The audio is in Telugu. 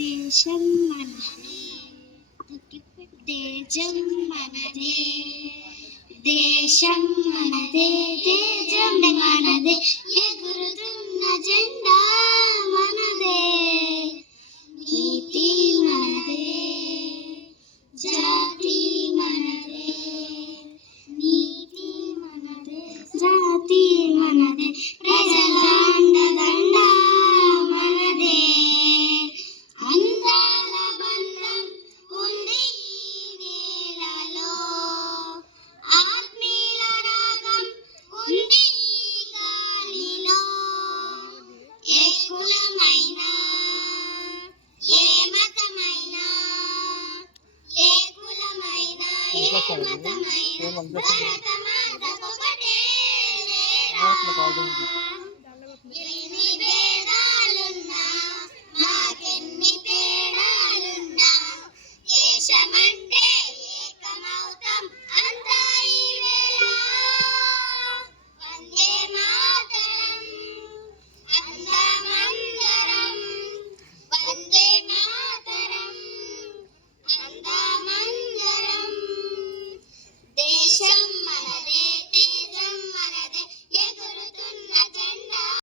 దేశం మనదే, దేశం మనదే, దేశం మనదే, దేశం మనదే, ఎగురుతున్న జెండా మనదే, నీతి మనదే, జాతి మనదే, నీతి మనదే, జాతి మనదే, ప్రజల అండదండ మనదే, అందాల బంధం ఉంది ఈ నేలలో, ఆత్మీయుల రాగం ఉంది ఈ గాలిలో, ఏ కులమైనా ఏ మతమైనా, ఏ కులమైనా ఏ మతమైనా, భరతమాతకొకటే లేరా.